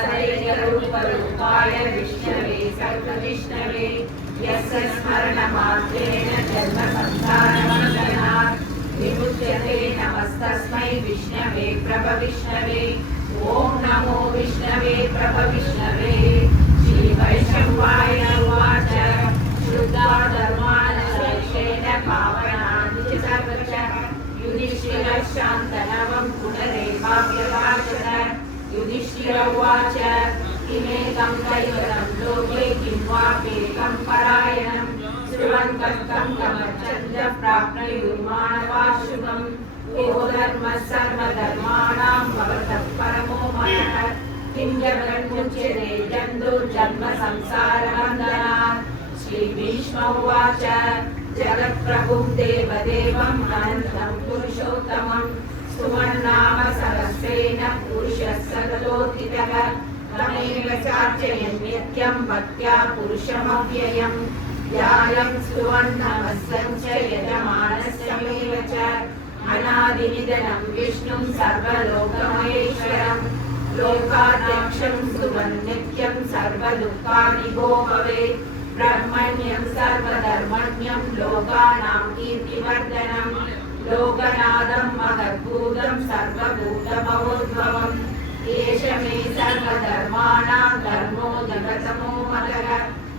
सदैवरूपरूपाय विष्णवे सर्वविष्णवे यस्य स्मरणमात्रेण जन्मसंसारबन्धनात् विमुच्यते नमस्तस्मै विष्णवे प्रभविष्णवे ॐ नमो विष्णवे प्रभविष्णवे। श्रीवैष्णवाय उवाच शुद्धा धर्मानुशेषेण पावनानि च सर्वशः युधिष्ठिरः शान्तनवं पुनरेवाभ्यभाषत। युधिष्ठिर उवाच किमेकं दैवतं लोके किं वाप्येकं परायणं श्रुवन्तं तं कमर्चन्द्र प्राप्नुयुर्मानवाः शुभम्। यो धर्मः सर्वधर्माणां भवतः परमो मनः किं जगन्मुच्यते जन्तुर्जन्म संसारबन्धनात्। श्रीभीष्म उवाच जगत्प्रभुं देवदेवम् अनन्तं पुरुषोत्तमं स्तुवन्नाम सहस्रेण पुरुषः सततोत्थितः तमेव चार्चयन् नित्यं भक्त्या पुरुषमव्ययम्। ध्यानं स्तुवन्नमस्तं च यजमानस्यमेव च अनादिनिधनं विष्णुं सर्वलोकमहेश्वरं लोकाध्यक्षं स्तुवन् नित्यं सर्वदुःखानिभो भवेत्। ब्रह्मण्यं सर्वधर्मण्यं लोकानां कीर्तिवर्धनं लोकनाथं महद्भूतं सर्वभूतमहोद्भवम्। एष मे सर्वधर्माणां धर्मो जगतमो मतः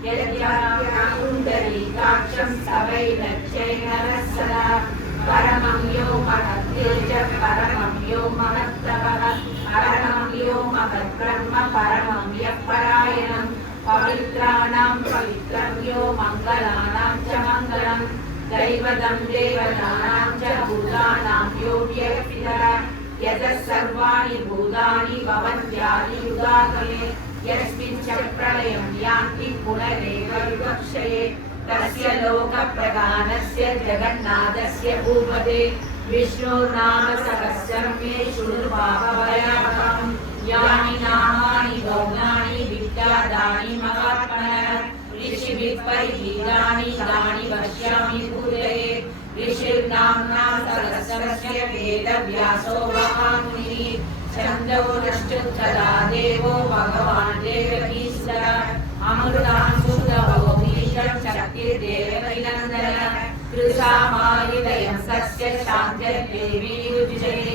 यद्यापुण्डरीकाक्षं सवैरच्चैनरः सदा परमं यो महत्तेजः परमं यो महत्तपः परमं यो महद्ब्रह्म परमं यः परायणं पवित्राणां पवित्रं यो मङ्गलानां च मङ्गलं दैवतं देवतानां च भूतानां यो व्यक्तितः यतः सर्वाणि भूतानि भवन्त्यादि युगागमे यस्मिन् च प्रलयं यान्ति पुनरेव विवक्षये तस्य लोकप्रधानस्य जगन्नाथस्य भूपते विष्णुर्नाम सहस्रं मे शृणुभावभयावहम्। यानि नामानि गौणानि विख्यातानि महात्मनः ऋषिभिः परिगीतानि तानि वक्ष्यामि भूतये। ऋषिर्नाम्ना सहस्रस्य वेदव्यासो महामुनिः छन्दो नष्टुत्तरा देवो भगवान् देवकीश्वरः अमृतांशुधवो शक्तिर्देवैनन्दन कृशामायुधयं सस्य शान्तिर्देवी युज्यते।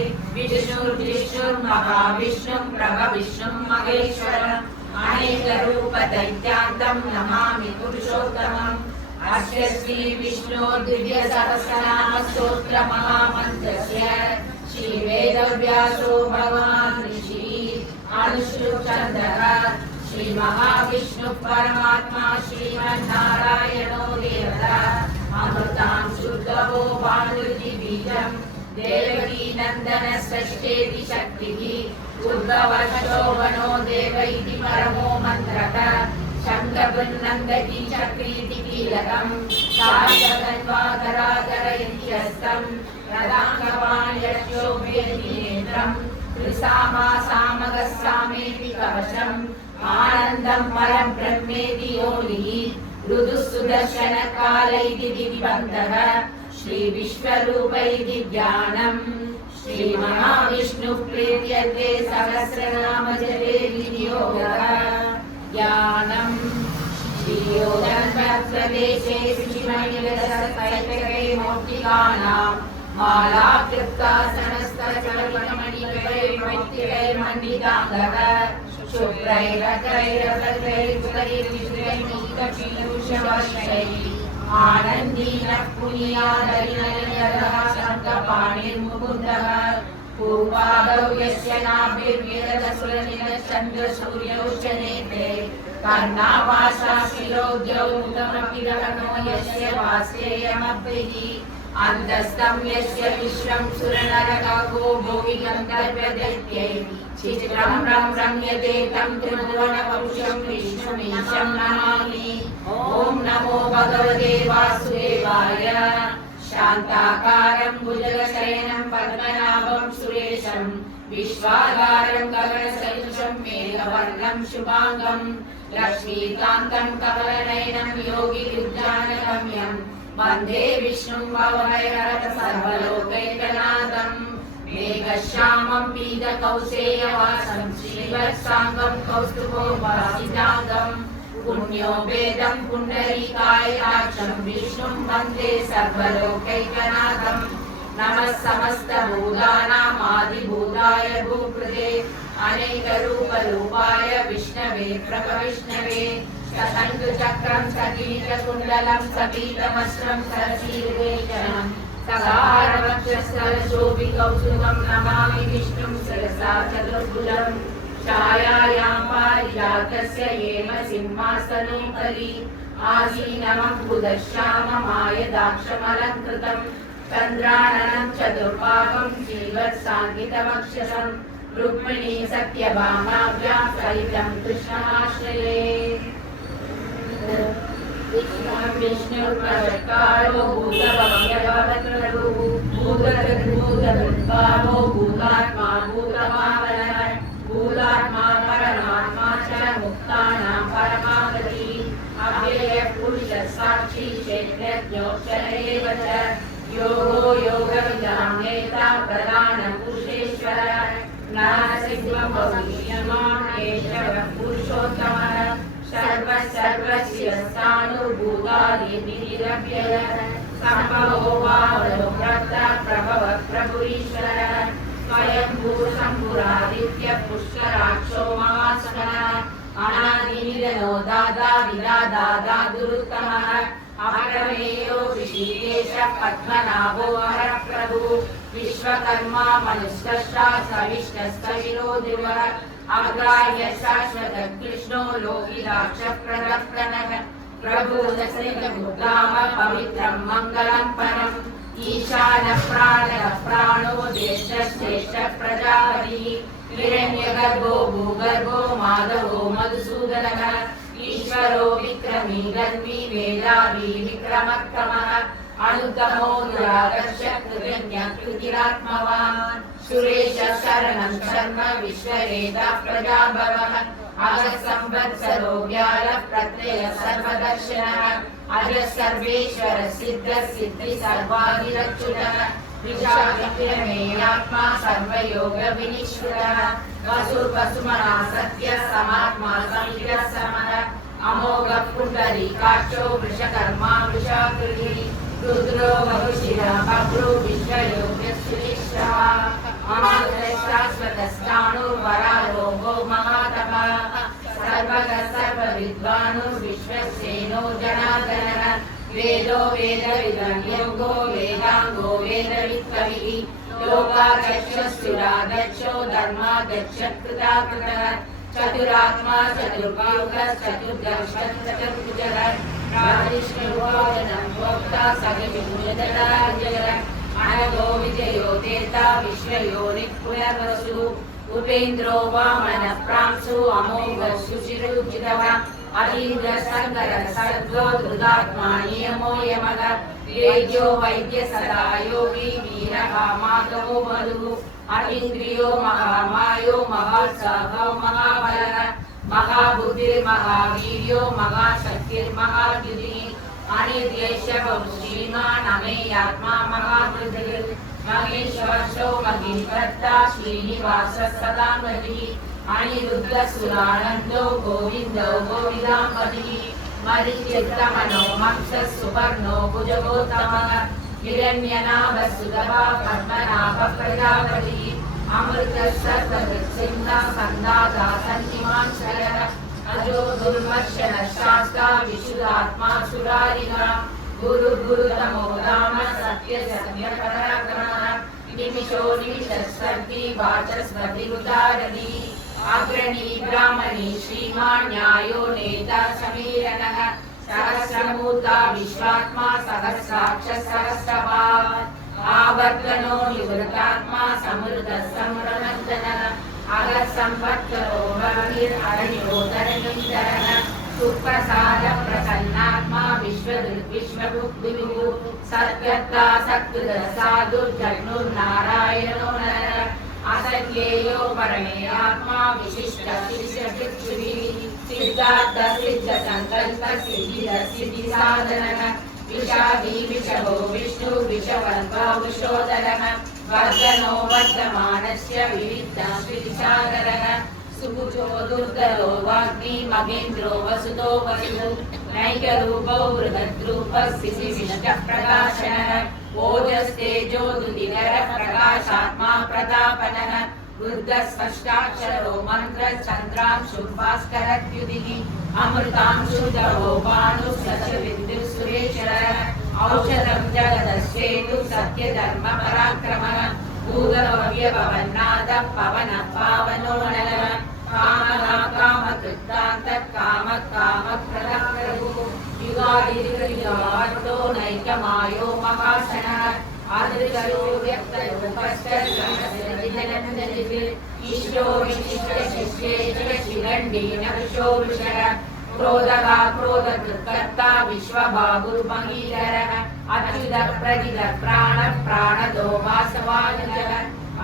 विष्णुर्महाविष्णुं प्रभविष्णुं महेश्वरम् अनेकरूपदैत्यान्तं नमामि पुरुषोत्तमम्। अस्य श्रीविष्णोर्दिव्यसहस्रनामस्तोत्रमहामन्त्रस्य श्रीवेदव्यासो भगवान् ऋषिः अनुष्ठुप्छन्दः श्रीमहाविष्णु परमात्मा श्रीमन्नारायणो देवता अमृतांशुद्धवो भानुर्जीबीजं देवकी नन्दन षष्ठेति शक्तिः उद्भवशोभनो देव इति परमो मन्त्रः शङ्खबृन्नन्दकी चक्रीति कीलकं सायकन्वाधराधर इति हस्तं रदाङ्गवाण्यशोभयति नेत्रं त्रिसामासामगस्सामेति कवचम् आनन्दं परं ब्रह्मेति योनिः मृदुः सुदर्शनकाल इति दिग्बन्धः श्रीविश्वरूप इति ध्यानम्। श्रीमहाविष्णुः प्रीत्यर्थे सहस्रनामजपे विनियोगः ज्ञानम्। श्रीयोगप्रदेशे श्रीमणिलसत्पैतृके मौक्तिकानां मालाकृतासनस्तचलितमणिकैर्मौक्तिकैर्मण्डिताङ्गः शुभ्रैरकैरपत्रैर्पुरैर्विजयनीकपीयूषवर्षैः आनन्दीनः पुनीयादरिनयनयः शङ्खपाणिर्मुकुन्दः पूर्वादौ यस्य नाभिर्वेदसुरनिलश्चन्द्रसूर्यौ च नेत्रे कर्णावासा शिरोद्यौ मुदमपि गगनो यस्य वास्येयमभ्रिः अन्तस्तं यस्य विश्वं सुरनरकाको भुवि गन्धर्वदैत्यैः चित्रं रम्यते तं त्रिभुवनवपुषं विष्णुमीशं नमामि। ॐ नमो भगवते वासुदेवाय। शान्ताकारं भुजगशयनं पद्मनाभं सुरेशं विश्वाधारं गगनसदृशं मेघवर्णं शुभाङ्गं लक्ष्मीकान्तं कमलनयनं योगिविज्ञानगम्यं वन्दे विष्णुं भवभयहरं सर्वलोकैकनाथं। मेघश्यामं पीतकौसेयवासं श्रीवत्साङ्गं कौस्तुभोपासिताङ्गं पुण्यो वेदं पुण्डरीकायताक्षं विष्णुं वन्दे सर्वलोकैकनाथं नमः समस्तभूतानामादिभूताय भूकृते अनेकरूपरूपाय विष्णवे प्रभविष्णवे शतङ्खचक्रं सकीटकुण्डलं सपीतमस्त्रं सरसीर्वेशनं सहारवक्षस्थलशोभिकौस्तुभं नमामि विष्णुं शिरसा चतुर्भुजं छायायां पारिजातस्य येन सिंहासनोपरि आसीनं बुधश्याममायदाक्षमलङ्कृतं चन्द्राननं चतुर्बाहुं श्रीवत्साङ्कितवक्षसं रुक्मिणी सत्यभामाभ्यां सहितं कृष्णमाश्रये विष्णुर्वषट्कारो भूतभव्यभवत्ररुः भूतकृद्भूतकृद्भावो भूतात्मा भूतभावनः भूतात्मा परमात्मा च मुक्तानां परमागतिः अव्ययः पुरुषः साक्षी क्षेत्रज्ञोऽक्षर एव च योगो योगविदां नेता प्रधानपुरुषेश्वरः नारसिंहं भविष्यमान् एष पुरुषोत्तमः सर्वस्य स्थाणुर्भूतादिनिरव्ययः सम्भवो वामनो भर्ता प्रभवः प्रभुरीश्वरः स्वयंभू शम्भुरादित्यः पुष्कराक्षो महास्वनः अनादिनिधनो दादा विदादा दुरुत्तमः अप्रमेयो ऋषिकेशः पद्मनाभो हरप्रभुः विश्वकर्मा मनुष्यश्च सविष्णस्तविरोधिवः अग्राह्य शाश्वत कृष्णो लोकिदाक्षः प्रदत्तनः प्रभुदस्निग्धाम पवित्रं मङ्गलं परम् ईशानः प्राणः प्राणो देशश्रेष्ठः प्रजापतिः हिरण्यगर्भो भूगर्भो माधवो मधुसूदनः ईश्वरो विक्रमी धर्मी मेधावी विक्रमक्रमः अनुत्तमो दुरादर्शः कृतज्ञः कृतिरात्मवान् सुरेश शरणं शर्म विश्वरेता प्रजाभवः अगः संवत्सरो व्यालः प्रत्ययः सर्वदर्शनः अजः सर्वेश्वर सिद्धः सिद्धि सर्वाधिरच्युतः विशाखमेयात्मा सर्वयोग विनिश्रुतः वसुर्वसुमना सत्यः समात्मा समिरः समः अमोघः पुण्डरीकाक्षो वृषकर्मा वृषाकृतिः रुद्रो बहुशिरः बभ्रो विश्वयोग्यश्रेष्ठः शाश्वतस्थाणुर्वरारोहो महातपः सर्वगः सर्वविद्वानुर्विश्वसेनो जनार्दनः वेदो वेदविदं योगो वेदांगो वेदवित्कविः लोकाध्यक्षस्तुराध्यक्षो धर्माध्यक्ष कृताकृतः चतुरात्मा चतुर्बाहुः चतुर्दर्शः चतुर्भुजः राजिष्णुभोजनं भोक्ता सखिविभुजदलार्जयः अनघो विजयो देता विश्वयोनिः पुनर्वसु उपेन्द्रो वामनः प्रांशु अमोघः सुचिरुचितः अतीन्द्रः शङ्करः सर्गो धृतात्मा नियमो यमः वेद्यो वैद्यः सदा योगी वीरः माधवो मधुः अतीन्द्रियो महामायो महात्साहो महाबलः महाबुद्धिर्महावीर्यो महाशक्तिर्महाद्युतिः अनिर्देश्यः श्रीमान् अमेयात्मा महाबुद्धिः महेश्वरो महेश्वरता श्रीनिवासः सदाङ्गतिः अनिरुद्धसुरानन्दो गोविन्दो गोविदाम्पतिः मरिचित्रमनो मंसः सुवर्णो भुजगोत्तमः हिरण्यनाभः सुतपः पद्मनाभः प्रजापतिः अमृतः सर्वसिंहः सन्दाता सन्निमांशरः अजो दुर्मर्शनः शास्ता विशुद्धात्मा सुरारिणः गुरुतमो राम सत्यपराक्रमः निमिषो निमिषस्पर्धी वाचस्पतिरुदारणी अग्रणी ब्राह्मणी श्रीमान् न्यायो नेता समीरणः सहस्रमूर्ता विश्वात्मा सहस्राक्षः सहस्रपात् आवर्तनो निवृतात्मा समृद्धः संरमर्दनः अगः संवत्सरो बहिर्हरियोधरनिधरः सुप्रसाद प्रसन्नात्मा विश्वबुद्धिः सत्यता सत्कृतः साधुर्जग्नुर्नारायणो नरः असंख्येयो परमे आत्मा विशिष्ट शिष्यभिक्षुभिः सिद्धार्थ सिद्ध संकल्प सिद्धि साधनः विषादी विषभो विष्णु विषवल्प विशोदनः वर्धनो वर्धमानस्य विविधश्रीसागरः सुभुजो दुर्धरो वाग्मी महेन्द्रो वसुतो वसु नैकरूपो बृहद्रूपः सिसिविष्टप्रकाशनः ओजस्तेजो दुदिनरः प्रकाशात्मा प्रतापनः बुद्धस्पष्टाक्षरो मन्त्रश्चन्द्रांशुर्भास्करद्युतिः अमृतांशुधरो भानुः औषधं जगदस्वेतु सत्यधर्मपराक्रमः भूगभव्यभवन्नाथः पवनः पावनो नरः कामः कामकृत्तान्तः कामः कामप्रदः प्रभुः युगादियुगार्तो नैकमायो महाशनः आदृशयो व्यक्तरूपश्च ईश्वरो विशिष्टशिष्येश्च शिखण्डेन वृषो वृषः क्रोधः क्रोधकृत्कर्ता विश्वबाहुर्महीधरः अच्युतः प्रजितः प्राणः प्राणदो वासवानुजः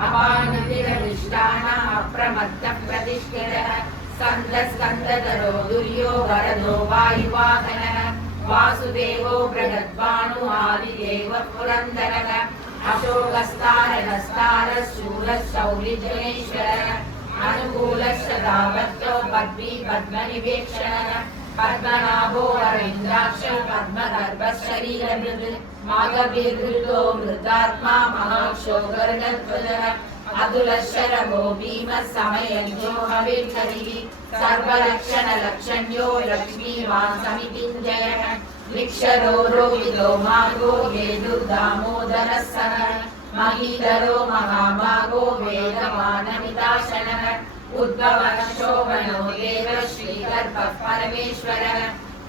अपानिधिरधिष्ठानः अप्रमत्तः प्रतिष्ठितः स्कन्दः स्कन्दधरो दुर्यो वरदो वायुवाहनः वासुदेवो बृहद्भानु आदिदेवः पुरन्दरः अशोकस्तारकस्तारः शूरः शौरिजनेश्वरः अनुकूलश्चदावत्तो पद्मी पद्मनिवेक्षणः पद्मनाभो वरेन्द्राक्षः पद्मगर्भः शरीरभृत् माघवीर्धृतो मृतात्मा महाक्षो गर्गध्वजः अतुलशरभो भीमः समयज्ञो हविर्हरिः सर्वलक्षणलक्षण्यो लक्ष्मीवान् समितिञ्जयः वृक्षरो रोहितो मार्गो हेतुर्दामोदरः सः महीधरो महाभागो वेदमानमिताशनः उद्भवः शोभनो देवः श्रीगर्भः परमेश्वरः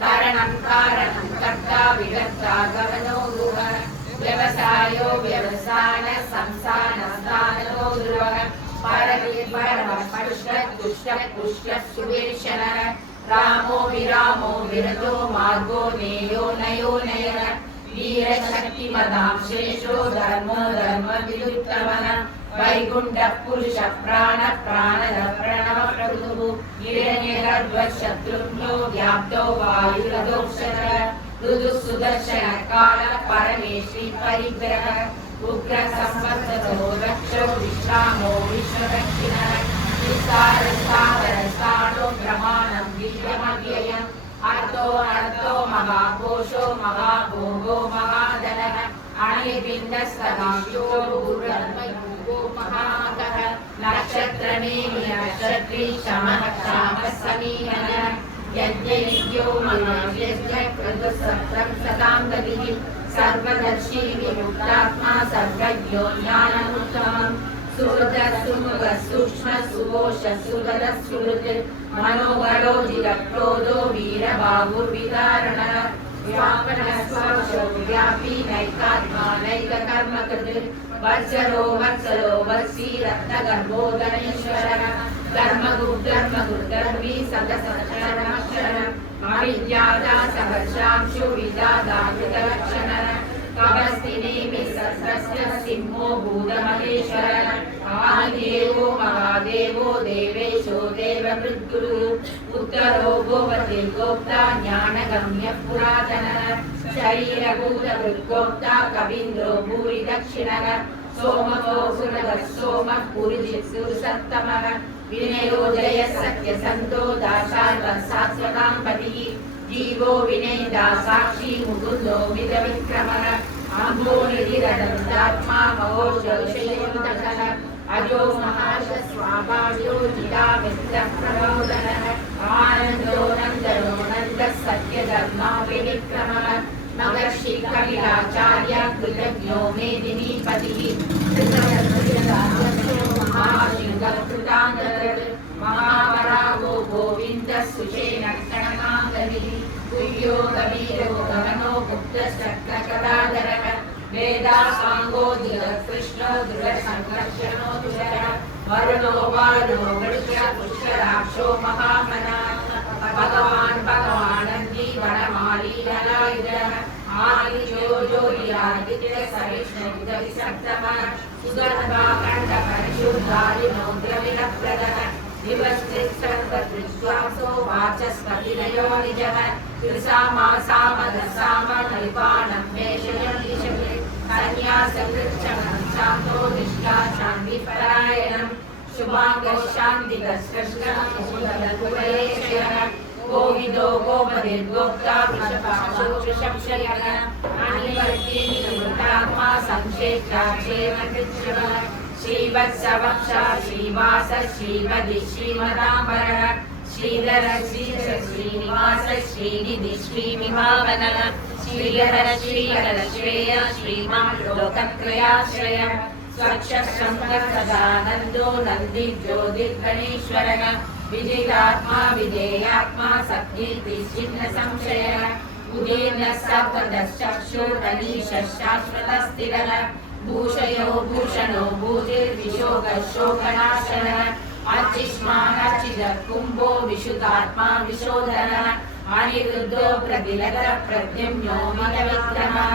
कारणं कारणं कर्ता विकर्ता गमनो गुहः व्यवसायो व्यवसायः संसारस्थानो ध्रुवः परमः पुष्टः तुष्टः पुष्टः सुवेशनः रामो विरामो विरतो मार्गो नेयो नयो नयः वीरशक्तिमदां शेषो धर्मो धर्मविदुत्तमः वैकुण्ठः पुरुषः प्राणः प्राणदः प्रणवः प्रभुः हिरण्यगर्भः शत्रुघ्नो व्याप्तो वायुरधोक्षरः ऋतुः सुदर्शनः कालः परमेश्वरी परिग्रहः उग्रः संवत्सरो रक्षो विश्रामो विश्वदक्षिणः विस्तारस्थावरस्थाणो प्रमाणं वीर्यमव्ययम् अर्थो अर्थो महाकोशो महाभोगो महाधनः अणिर्बिन्दस्तनाशो भूरन्मयुगो महामतः नक्षत्रनेमि नक्षत्री शमः क्षामः समीहनः यज्ञयज्ञो मनाव्यज्ञ कृतसत्रं सदां गतिः सर्वदर्शी विमुक्तात्मा सर्वज्ञो ज्ञानमुत्तमम् सुहृदः सुमुखः सूक्ष्मः सुघोषः सुगतः सुहृत् मनोबलो जिरक्रोधो वीरबाहुर्विदारणः व्यापनः स्पर्शो व्यापी नैकात्मा नैककर्मकृत् वत्सरो वत्सलो वत्सी रत्नगर्भो गणेश्वरः धर्मगुर्धर्मी सतसक्षरमक्षरः अविद्यादा सहस्रांशु विदादा कृतलक्षणः कवस्तिनेमि सहस्रस्य सिंहो भूतमहेश्वरः आदिदेवो महादेवो देवेशो देवमृद्गुरुः उत्तरो गोपतिर्गोप्ता ज्ञानगम्यः पुरातनः शरीरभूतभृद्गोप्ता कवीन्द्रो भूरि दक्षिणः सोमको सुरगः सोमः पुरुजित्सुरसत्तमः विनयो जयः सत्यसन्तो दाशार्वः शाश्वतां पतिः जीवो विनयिता साक्षी मुकुन्दो मितविक्रमः अम्बो निधिरदन्तात्मा महोषधशयोन्तकः अजो महाशस्वाभाव्यो जितामित्रप्रबोधनः आनन्दो नन्दनो नन्दः सत्यधर्मा विनिक्रमः महर्षि कविराचार्य कृतज्ञो मेदिनीपतिः महावरागो गोविन्दः सुषेणः क्षणमाङ्गलिः गुह्यो गवीरो गमनो गुप्तश्चक्रकलाधरः वेदासाङ्गो कृष्णो दृढसङ्कर्षणो दुषरः वरुणो वारुणो वृषः पुष्कराक्षो महामनः भगवान् वनमाली नलायुधः आदित्यो ज्योतिरादित्य सविष्णुविसप्तमः सुगन्धा कण्ठपरिशुद्धादिनो द्रविणप्रदः दिवस्त्रिसर्वदृश्वासो वाचस्पतिनयो निजः त्रिसामासामदसामनैपानं मेषयं दिशते सन्न्यासकृच्छमः शांतो निष्ठा शांति परायणं शुभांगो शांति दस्कृष्णकुलेशयः गोविदो गोपतिर्गोप्ता वृषभाशो वृषभशयः अनिवर्ति निवृत्तात्मा संक्षेत्रा क्षेमकृच्छ्रवः श्रीवत्सवक्षा श्रीवास श्रीमदि श्रीमदाम्बरः श्रीधर श्रीनिवास श्रीनिधि श्रीविभावनः श्रीहर श्रीहर श्रेय श्रीमान् लोकत्रयाश्रय स्वच्छ शंकर सदानंदो नंदी ज्योतिर्गणेश्वरः विजितात्मा विधेयात्मा सत्कीर्ति चिन्ह संशयः उदीर्न सप्तदश्चक्षुर्धनीश शाश्वतस्थिरः भूषयो भूषणो भूतिर्विशोकशोकनाशनः अर्चिष्मानर्चितः कुम्भो विशुद्धात्मा विशोधनः अनिरुद्धो प्रतिलत प्रद्युम्नो मदविक्रमः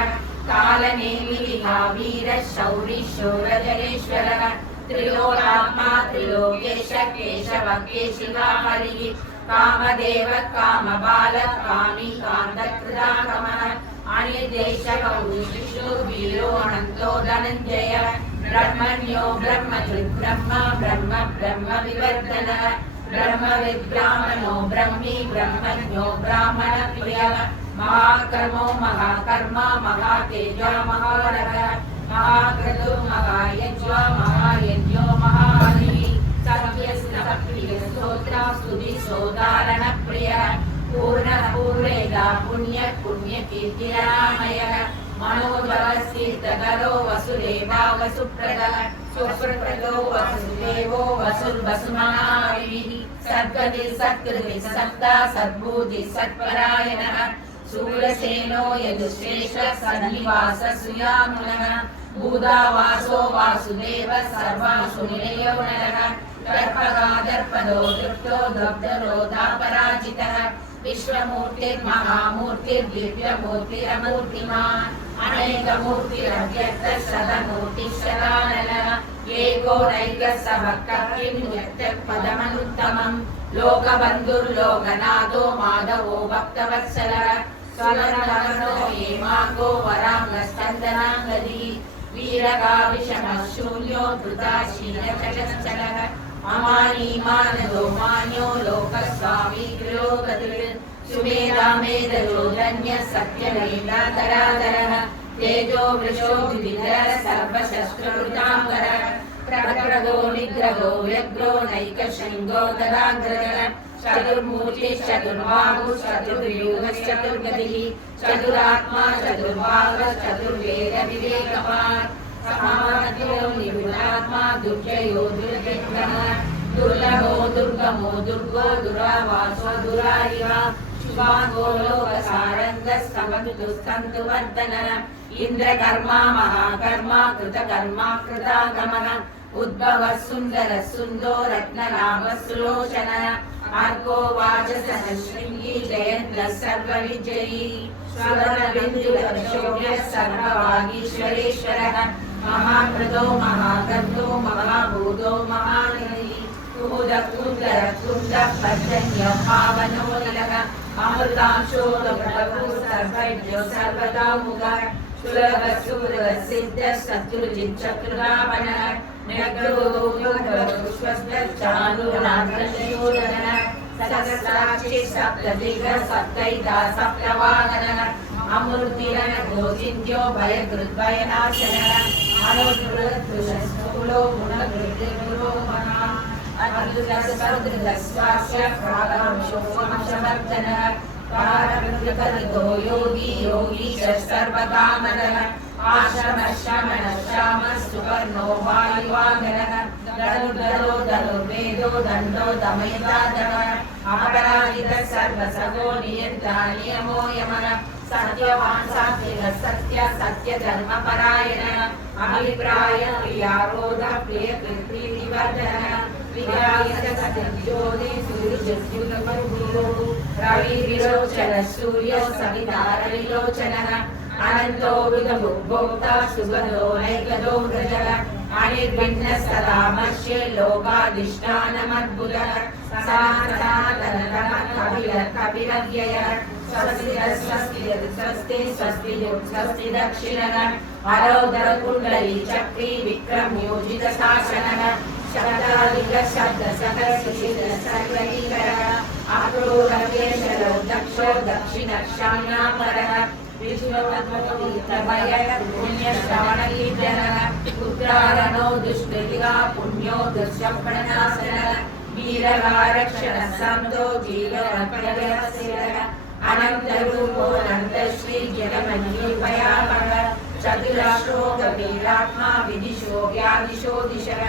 कालनेमिः वीरः शौरी शूरजनेश्वरः त्रिलोकात्मा त्रिलोकेश केशव केशिवा हरिः कामदेव कामबाल कामी कान्तकृताकमः अनिर्देशकौ वीरो अनन्तो धनञ्जयः ब्रह्मण्यो ब्रह्मकृत् ब्रह्म ब्रह्म ब्रह्म विवर्धनः ब्रह्मविद्ब्राह्मणो ब्रह्मी ब्रह्मज्ञो ब्राह्मणप्रियः महाकर्मो महाकर्मा महातेजो महारगः महाक्रतुः महायज्वा महायज्ञो महाहरिः सत्यस्तोत्रा स्तुतिसोदारणप्रियः पूर्णपूर्णेदा पुण्यकीर्तिरामयः मनोजवस्तीर्थकरो वसुदेवा वसुप्रदः सुप्रदो वसुदेवो वसुर्वसुमहारिः सद्गतिः सत्कृतिः सत्ता सद्बुद्धिः सत्परायणः शूरसेनो यदुश्रेष्ठः सन्निवास सुयामुनः भूदावासो वासुदेव सर्वासु निलयो नरः दर्पगादर्पदो तृप्तो दब्धरोधापराजितः विश्वमूर्तिर्महामूर्तिर्दिव्यमूर्तिरमूर्तिमान् अनेकमूर्तिरव्यक्तः शतमूर्तिः एको नैकः पदमनुत्तमम् लोकबन्धुर्लोकनाथो माधवो भक्तवत्सलः स्वरनगनो हेमाङ्गो वराङ्गस्तन्दनाङ्गदी वीरगाविषमः शून्यो धृताशीलचलश्चलः अमानी मानदो मान्यो लोकस्वामी त्रिलोकधृत् सुमेधा मेधजोधन्य सत्यमेधाधराधरः तेजो वृषो विविधः सर्वशस्त्रवृताङ्गरः प्रकृतो निग्रहो व्यग्रो नैकशृङ्गो ददाग्रजः चतुर्मूर्तिश्चतुर्बाहुश्चतुर्व्यूहश्चतुर्गतिः चतुरात्मा चतुर्वेदविवेकवान् समानतो निपुणात्मा दुर्जयो दुर्विक्रमः दुर्लभो दुर्गमो दुर्गो दुरावासो दुरारिव शुभाङ्गो लोकसारङ्गः समन्तुस्तन्तुवर्धनः इन्द्रकर्मा महाकर्मा कृतकर्मा कृतागमः उद्भवः सुन्दरः सुन्दो रत्ननाभः सुलोचनः अर्को वाचसः शृङ्गी जयन्तः सर्वविजयी स्वर्णबिन्दुशोभ्यः सर्ववागीश्वरेश्वरः महाकृतो महागन्धो महाभूतो महानिधिः कुमुदकुन्दरकुन्दः पर्जन्यो पावनो नलः अमृतांशो प्रभुः सर्वज्ञो सर्वतोमुखः सुलभः सुहृदः सिद्धः शत्रुजित् शत्रुरावणः निग्रहोस्वस्तचानुराधनशोधनः सहस्राक्षि सप्तदिग्गः सप्तैधा सप्तवाहनः अमृतिरनघोषिन्त्यो भयकृद्भयनाशनः अनुद्रुतस्थूलो गुणकृतिर्गुरो महान् अद्भुतस्वदृतस्वास्य प्रागांशो वंशवर्धनः पारमृतकलितो योगी योगीशः सर्वकामनः आश्रमः श्रमणः श्यामः सुवर्णो वायुवागनः धनुर्धरो धनुर्वेदो दण्डो दमयताधवः अपराजितः सर्वसगो नियन्ता नियमो यमः सत्यवान् सात्विकः सत्य सत्यधर्मपरायणः अभिप्राय प्रियारोधः प्रियकृतिविवर्धनः विग्राह्यसत्यज्योति सूर्यज्योतिर्मरुभुः रविविलोचनः सूर्यो सवितारविलोचनः अनन्तो विदमुद्भोक्ता सुगतो नैकतो व्रजः अनिर्भिन्नः सदा मह्ये लोकाधिष्ठानमद्भुतः सनातनः कपिलव्ययः स्वस्ति स्वस्ति स्वस्ति स्वस्ति दक्षिणः हरौधर कुण्डली चक्री विक्रम योजित शासनः शब्दालिक शब्द सकल सुशील सर्वलीकरः अक्रूरकेशरो दक्षो दक्षिणक्षाम्यापरः विष्णुवद्भय पुण्यश्रवणकीर्तनः पुत्रारणो दुष्कृतिका पुण्यो दुष्प्रणाशनः वीरकारक्षण संतो जीवनप्रगतिरः अनन्तरूपो नन्दश्री जगमन्योपयापः चतुराश्रो गभीरात्मा विदिशो व्यादिशो दिशः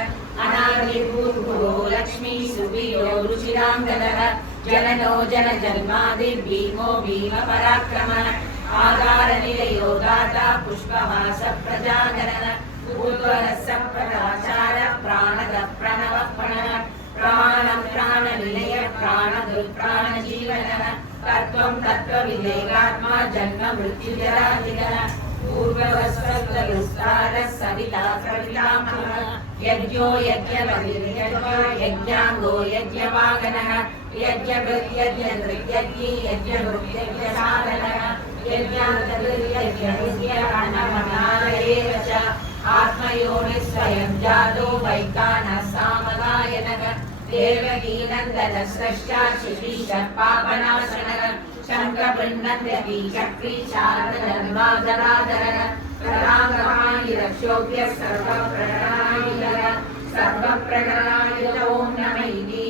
अनादिर्भूर्भुवो लक्ष्मी सुवीरो रुचिराङ्गदः जननो जनजन्मादिर्भीमो भीमपराक्रमः आधारनिलयो दाता पुष्पवास प्रजागणः पूर्वरसप्रदाचार प्राणद प्रणवः प्रणः प्राणं प्राणनिलय प्राणदुर्प्राणजीवनः तत्त्वं तत्त्वविवेकात्मा जन्म मृत्युजराधिकः पूर्ववस्त्रविस्तारः सविता सवितामहः यज्ञो यज्ञपतिर्यज्ञो यज्ञाङ्गो यज्ञवाहनः यज्ञभृत्यज्ञनृत्यज्ञी यज्ञभृत्यज्ञसाधनः यज्ञान्तर्यज्ञविद्यानमनालयेव च आत्मयोनिः स्वयं जातो वैकानः सामगायनः देवकीनन्दनस्रष्टा शिशीषः पापनाशनः शङ्खबृन्नन्द्यपि चक्री शारदधर्माधराधरः प्रदाङ्गमानिरक्षोभ्यः सर्वप्रगणायुधः सर्वप्रगणायुध ॐ नमः इति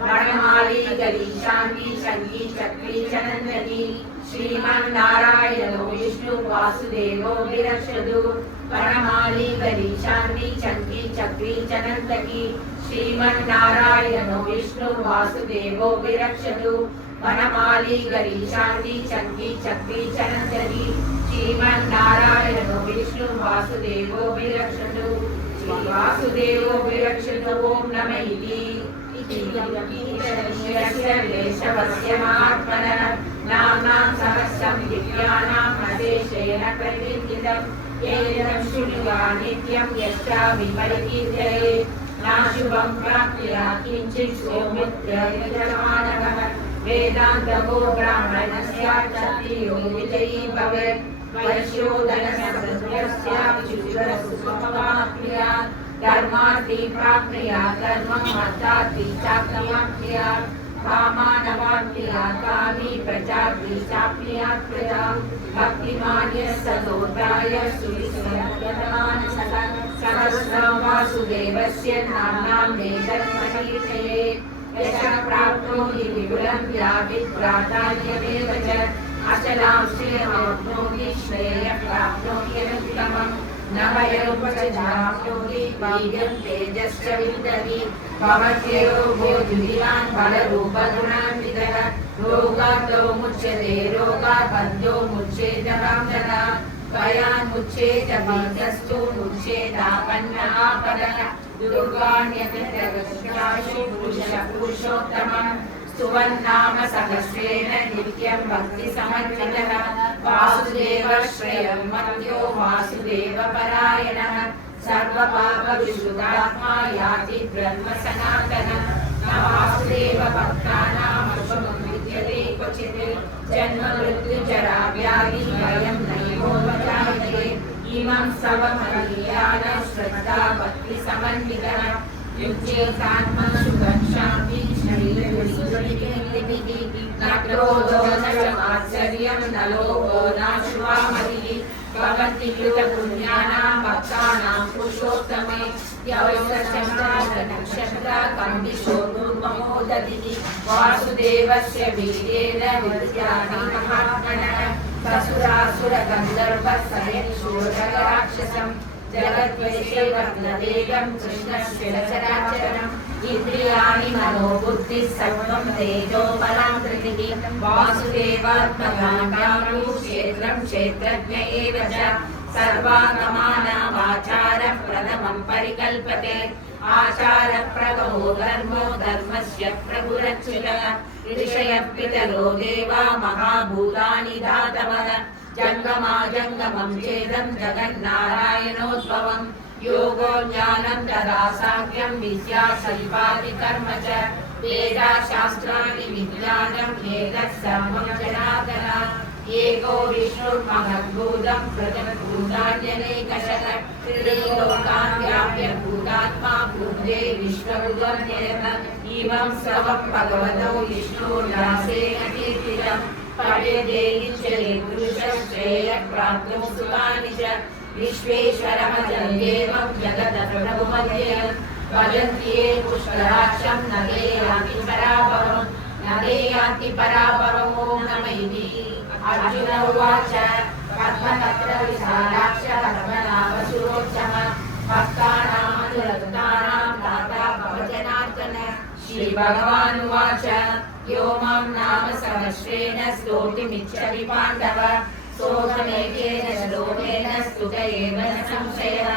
वनमाली गली शान्ति शङ्की चक्री च नन्दती श्रीमन्नारायणो विष्णु वासुदेवो विरक्षतु वनमाली गली शान्ति शङ्की चक्री च नन्दती श्रीमन्नारायणो विष्णु वासुदेवो विरक्षतु वनमाली गली शान्ति शङ्की चक्री च नन्दती श्रीमन्नारायणो विष्णु वासुदेवो विरक्षतु वासुदेवो विरक्षतु ॐ नमः इति लेशवस्य महात्मनः नाम्नां सहस्रं दिव्यानां नदेशेन प्रतिष्ठितम् एनं शृणुया नित्यं यश्चा विपरिकीर्तये नाशुभं प्राप्नुया किञ्चित् सौमित्र्ययजमानः वेदान्तको ब्राह्मणस्याक्षत्रियो विजयी भवेत् वैश्योदनसंस्कृत्याप्नुयात् धर्मार्थी प्राप्नुयात् धर्मम् अर्थार्थी चाप्नुयात् कामानवाप्नुयात् कामी प्रजार्थी चाप्नुयात् प्रजा भक्तिमान्यः सतोत्राय सुविसर्गमानसः सहस्रं वासुदेवस्य नाम्नां वेदत्मकीर्तये यशः प्राप्नोति विपुलं व्यापित्राधान्यमेव च अचलां श्रियमाप्नोति श्रेयः प्राप्नोत्यनुत्तमम् न भयोपचाप्नोति वीर्यं तेजश्च विन्दति भवत्यरोगो दुरियान् बलरूपगुणान्वितः रोगातो मुच्यते रोगात् बन्धो मुच्येतकाञ्चना भयान्मुच्येत भीतस्तु मुच्येतापन्नापदः दुर्गाण्यतिरगस्याशु पुरुषोत्तमम् स्तुवन्नाम सहस्रेण नित्यं भक्तिसमन्वितः वासुदेव श्रेयं मन्यो वासुदेवपरायणः सर्वपापविशुद्धात्मा याति ब्रह्म सनातनः न वासुदेवभक्तानां विद्यते क्वचित् जन्म मृत्युजरा व्याधि भयं नैवोपजायते इमं सवमरीयान श्रद्धा भक्तिसमन्वितः युज्येतात्मा सुखं शान्ति शरीरविशुद्धिः न क्रोधो न च आश्चर्यं न लोभो नाशुवा मतिः भवन्ति कृतपुण्यानां भक्तानां पुरुषोत्तमे यवसचन्द्रानक्षत्राकण्डिशो दुर्ममोदतिः वासुदेवस्य वीर्येण विद्यानि महात्मनः ससुरासुरगन्धर्वः सयत्शूरराक्षसम् जगद्वैषे वर्णदेगं कृष्णस्य चराचरम् इन्द्रियाणि मनोबुद्धिः सर्वं तेजो बलं धृतिः वासुदेवात्मकाम्यानु क्षेत्रं क्षेत्रज्ञ एव च सर्वागमानामाचारः प्रथमं परिकल्पते आचारप्रभवो धर्मो धर्मस्य प्रभुरच्युतः ऋषयः पितरो देवा महाभूतानि धातवः जङ्गमाजङ्गमं चेदं जगन्नारायणोद्भवम् योगो ज्ञानं तदा साङ्ख्यं विद्या सल्पादि कर्म च वेदाशास्त्राणि विज्ञानं एतत् सर्वं जनार्दन एको विष्णुर्महद्भूतं पृथग्भूतान्यनेकशः त्रिलोकान् व्याप्य भूतात्मा भूते विश्वभुवन्यः इमं सर्वं भगवतो विष्णुर्दासेन कीर्तितं पठ्यते निश्चये पुरुषः श्रेयः प्राप्तुं सुखानि च विश्वेश्वरमजं देवं जगदप्रभुमध्यं वदन्ति ये पुष्कराक्षं न ते यान्ति पराभवं न ते यान्ति पराभवम् ॐ नमः इति अर्जुन उवाच पद्मतत्र विशालाक्ष पद्मनाभसुरोत्तम भक्तानामनुरक्तानां दाता भवजनार्दन श्रीभगवानुवाच यो मां नाम सहस्रेण स्तोतुमिच्छति पाण्डव सोऽहमेकेन श्लोकेन स्तुत एव न संशयः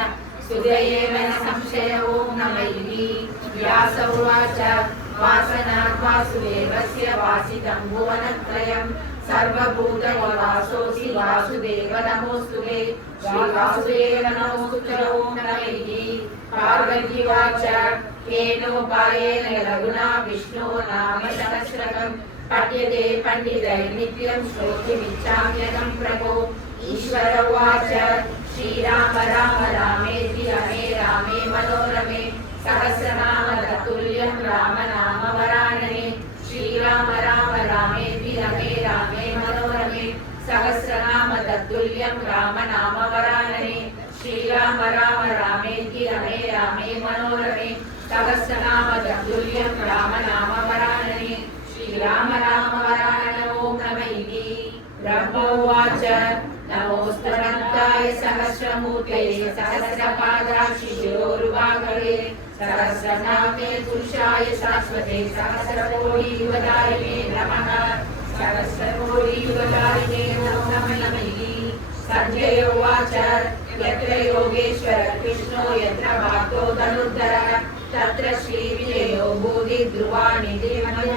स्तुत एव न संशय ॐ नमः इति व्यास उवाच वासनात् वासुदेवस्य वासितं भुवनत्रयं सर्वभूतनिवासोऽसि वासुदेव नमोऽस्तुते श्रीवासुदेव नमोऽस्तुते ॐ नमः इति पार्वती उवाच केनोपायेन रघुना विष्णो नाम सहस्रकं पठ्यते पण्डितैः नित्यं श्रोतुमिच्छाम्यहं प्रभो ईश्वर उवाच श्रीराम राम रामेति रमे रामे मनोरमे सहस्रनाम तत्तुल्यं राम नाम वरानने श्रीराम राम रामेति रमे रामे मनोरमे सहस्रनाम तत्तुल्यं राम नाम वरानने श्रीराम राम रामेति रमे रामे मनोरमे सहस्रनाम तत्तुल्यं राम नाम वरानने श्रीराम राम वरानने ॐ नमः इति ब्रह्मोवाच नमोऽस्तुरन्ताय सहस्रमूर्तये सहस्रपादाक्षिशिरोरुबाहवे सहस्रनामे पुरुषाय शाश्वते सहस्रकोटियुगधारिणे नमः सहस्रकोटियुगधारिणे ॐ नमः इति सञ्जय उवाच यत्र योगेश्वर कृष्णो यत्र भक्तो धनुर्धरः तत्र श्रीविजयो भूतिध्रुवाणि देवनः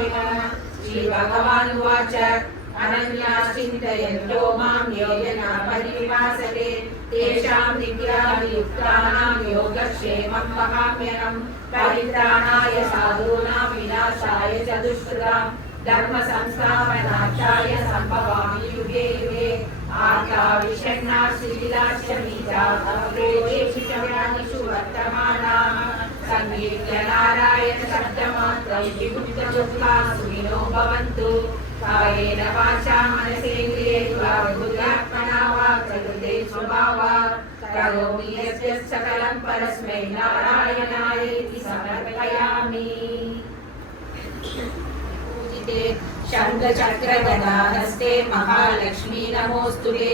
श्रीभगवानुवाच अनन्याश्चिन्तयन्तो मां योजना परिविभासते तेषां नित्याभियुक्तानां योगक्षेमं वहाम्यहं परित्राणाय साधूनां विनाशाय च दुष्कृतां धर्मसंस्थापनार्थाय सम्भवामि युगे युगे आर्ताविषण्णाः शिथिलाश्च नीताः प्रेतेषु च प्राणिषु वर्तमानाः संकीर्त्य नारायण शब्दमात्रं विमुक्तचुक्ला सुखिनो भवन्तु कायेन वाचा मनसेन्द्रियैर्वा बुद्ध्यात्मना वा प्रकृते स्वभावात् करोमि यद्यत् सकलं परस्मै नारायणायेति समर्पयामि। पूजिते शङ्खचक्रगदाहस्ते महालक्ष्मी नमोऽस्तुते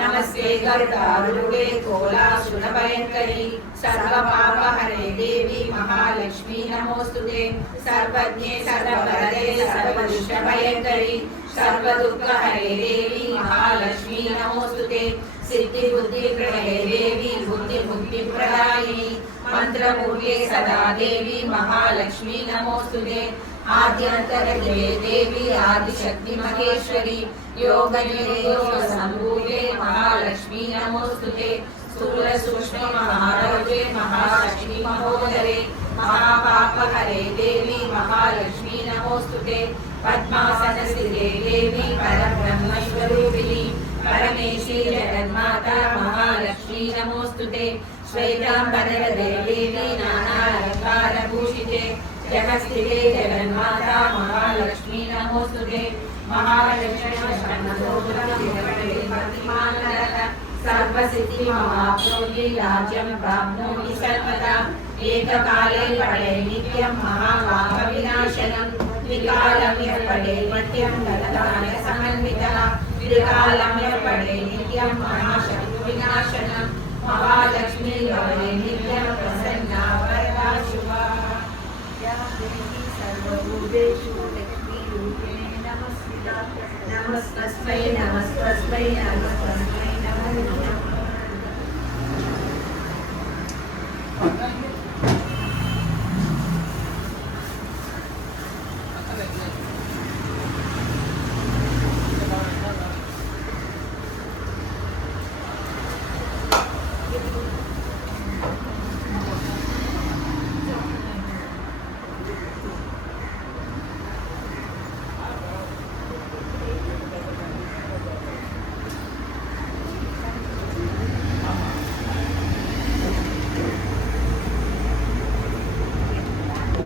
नमस्ते गरुडारूढे कोलासुरभयङ्करी सर्वपापहरे देवी महालक्ष्मी नमोऽस्तुते सर्वज्ञे सर्ववरदे सर्वदुष्टभयङ्करी सर्वदुःखहरे देवी महालक्ष्मी नमोऽस्तुते सिद्धिबुद्धिप्रदे देवी बुद्धिमुक्तिप्रदायिनी मन्त्रमूर्ते सदा देवी महालक्ष्मी नमोऽस्तुते आद्यन्तरहिते देवी आदिशक्ति महेश्वरी योगसम्भूते महालक्ष्मी नमोऽस्तुते स्थूलसूक्ष्म महारौद्रे महालक्ष्मी महोदरे महापापहरे देवी महालक्ष्मी नमोऽस्तुते पद्मासनस्थिते देवी परब्रह्मस्वरूपिणी परमेशी जगन्माता महालक्ष्मी नमोऽस्तुते श्वेताम्बरधरे देवी नानालङ्कारभूषिते जगस्थिते जगन्माता महालक्ष्मी नमोऽस्तुते सर्वसिद्धिमवाप्नोति राज्यं प्राप्नोति सर्वदा एककाले पठे नित्यं महापापविनाशनं त्रिकालं यः पठे नित्यं गणदानसमन्वितः त्रिकालं यः पठे नित्यं महाशत्रुविनाशनं महालक्ष्मी भवने नित्यं प्रसन्ना वरदा शुभा सर्वभूतेषु लक्ष्मीरूपिणे नमस्ते नमस्तस्मै नमस्तस्मै नमस्तस्मै नमो नमः।